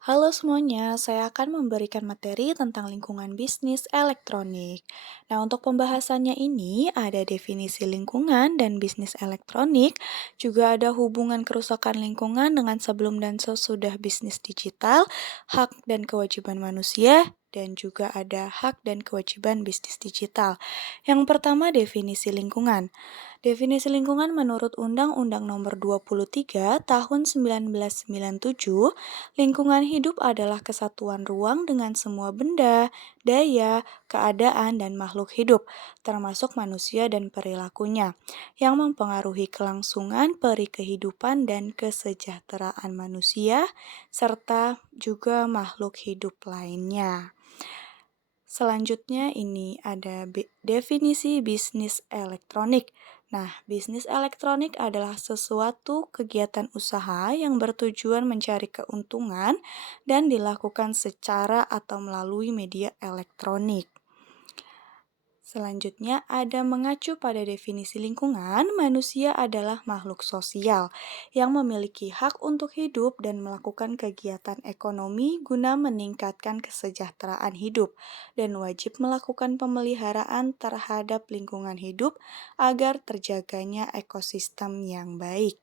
Halo semuanya, saya akan memberikan materi tentang lingkungan bisnis elektronik. Nah, untuk pembahasannya ini ada definisi lingkungan dan bisnis elektronik, juga ada hubungan kerusakan lingkungan dengan sebelum dan sesudah bisnis digital, hak dan kewajiban manusia, dan juga ada hak dan kewajiban bisnis digital. Yang pertama, definisi lingkungan. Definisi lingkungan menurut Undang-Undang Nomor 23 Tahun 1997, lingkungan hidup adalah kesatuan ruang dengan semua benda, daya, keadaan, dan makhluk hidup, termasuk manusia dan perilakunya, yang mempengaruhi kelangsungan peri kehidupan dan kesejahteraan manusia, serta juga makhluk hidup lainnya. Selanjutnya ini ada definisi bisnis elektronik. Nah, bisnis elektronik adalah sesuatu kegiatan usaha yang bertujuan mencari keuntungan dan dilakukan secara atau melalui media elektronik. Selanjutnya ada mengacu pada definisi lingkungan, manusia adalah makhluk sosial yang memiliki hak untuk hidup dan melakukan kegiatan ekonomi guna meningkatkan kesejahteraan hidup dan wajib melakukan pemeliharaan terhadap lingkungan hidup agar terjaganya ekosistem yang baik.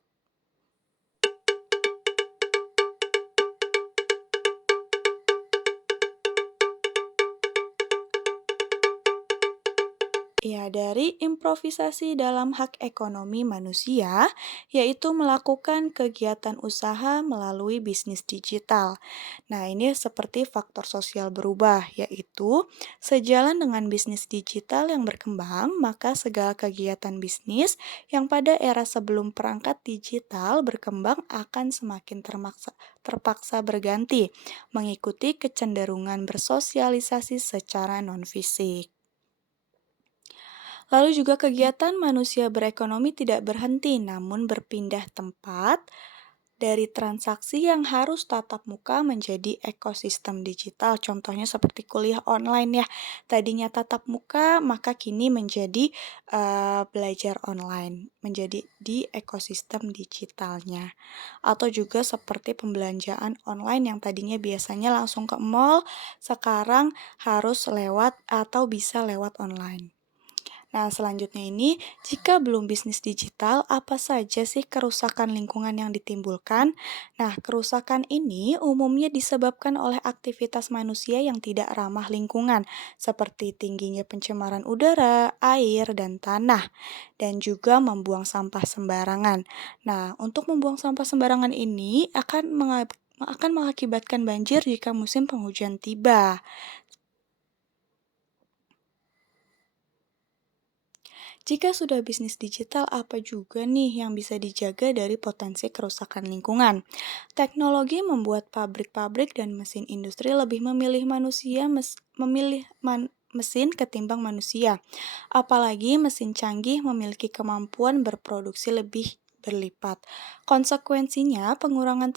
Ya, dari improvisasi dalam hak ekonomi manusia, yaitu melakukan kegiatan usaha melalui bisnis digital. Nah, ini seperti faktor sosial berubah, yaitu sejalan dengan bisnis digital yang berkembang, maka segala kegiatan bisnis yang pada era sebelum perangkat digital berkembang akan semakin terpaksa berganti, mengikuti kecenderungan bersosialisasi secara non-fisik. Lalu juga kegiatan manusia berekonomi tidak berhenti, namun berpindah tempat dari transaksi yang harus tatap muka menjadi ekosistem digital. Contohnya seperti kuliah online ya. Tadinya tatap muka, maka kini menjadi belajar online, menjadi di ekosistem digitalnya. Atau juga seperti pembelanjaan online yang tadinya biasanya langsung ke mall, sekarang harus lewat atau bisa lewat online. Nah, selanjutnya ini, jika belum bisnis digital, apa saja sih kerusakan lingkungan yang ditimbulkan? Nah, kerusakan ini umumnya disebabkan oleh aktivitas manusia yang tidak ramah lingkungan, seperti tingginya pencemaran udara, air, dan tanah, dan juga membuang sampah sembarangan. Nah, untuk membuang sampah sembarangan ini akan mengakibatkan banjir jika musim penghujan tiba. Jika sudah bisnis digital, apa juga nih yang bisa dijaga dari potensi kerusakan lingkungan? Teknologi membuat pabrik-pabrik dan mesin industri lebih memilih mesin ketimbang manusia. Apalagi mesin canggih memiliki kemampuan berproduksi lebih berlipat. Konsekuensinya, pengurangan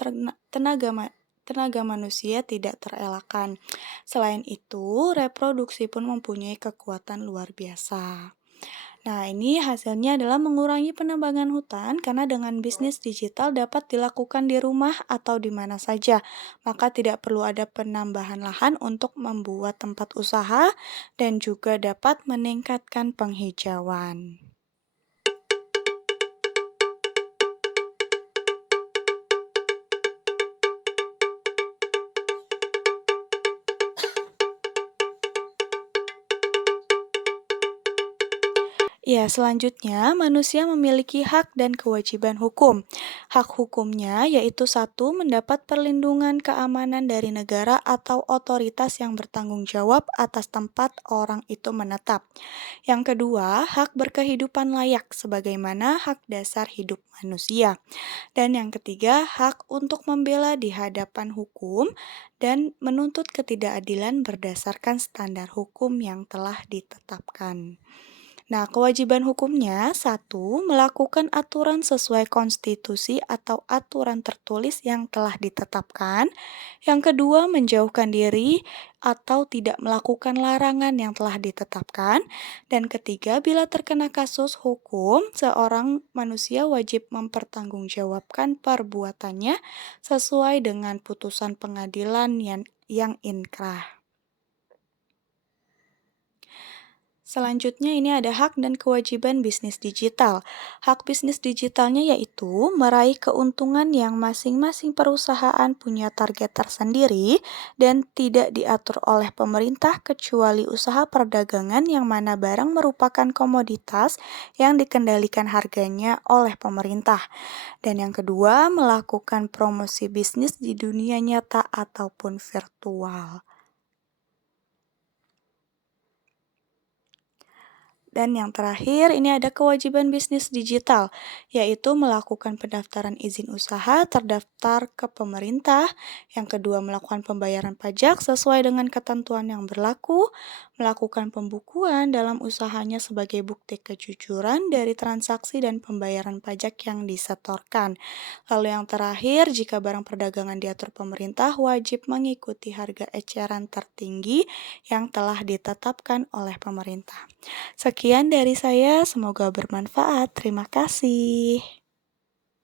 tenaga manusia tidak terelakkan. Selain itu, reproduksi pun mempunyai kekuatan luar biasa. Nah, ini hasilnya adalah mengurangi penebangan hutan karena dengan bisnis digital dapat dilakukan di rumah atau di mana saja. Maka tidak perlu ada penambahan lahan untuk membuat tempat usaha dan juga dapat meningkatkan penghijauan. Ya, selanjutnya manusia memiliki hak dan kewajiban hukum. Hak hukumnya yaitu satu, mendapat perlindungan keamanan dari negara atau otoritas yang bertanggung jawab atas tempat orang itu menetap. Yang kedua, hak berkehidupan layak sebagaimana hak dasar hidup manusia. Dan yang ketiga, hak untuk membela di hadapan hukum dan menuntut ketidakadilan berdasarkan standar hukum yang telah ditetapkan. Nah, kewajiban hukumnya, satu, melakukan aturan sesuai konstitusi atau aturan tertulis yang telah ditetapkan. Yang kedua, menjauhkan diri atau tidak melakukan larangan yang telah ditetapkan. Dan ketiga, bila terkena kasus hukum, seorang manusia wajib mempertanggungjawabkan perbuatannya sesuai dengan putusan pengadilan yang inkrah. Selanjutnya ini ada hak dan kewajiban bisnis digital. Hak bisnis digitalnya yaitu meraih keuntungan yang masing-masing perusahaan punya target tersendiri dan tidak diatur oleh pemerintah kecuali usaha perdagangan yang mana barang merupakan komoditas yang dikendalikan harganya oleh pemerintah. Dan yang kedua, melakukan promosi bisnis di dunia nyata ataupun virtual. Dan yang terakhir, ini ada kewajiban bisnis digital, yaitu melakukan pendaftaran izin usaha terdaftar ke pemerintah. Yang kedua, melakukan pembayaran pajak sesuai dengan ketentuan yang berlaku, melakukan pembukuan dalam usahanya sebagai bukti kejujuran dari transaksi dan pembayaran pajak yang disetorkan. Lalu yang terakhir, jika barang perdagangan diatur pemerintah, wajib mengikuti harga eceran tertinggi yang telah ditetapkan oleh pemerintah. Sekian dari saya, semoga bermanfaat. Terima kasih.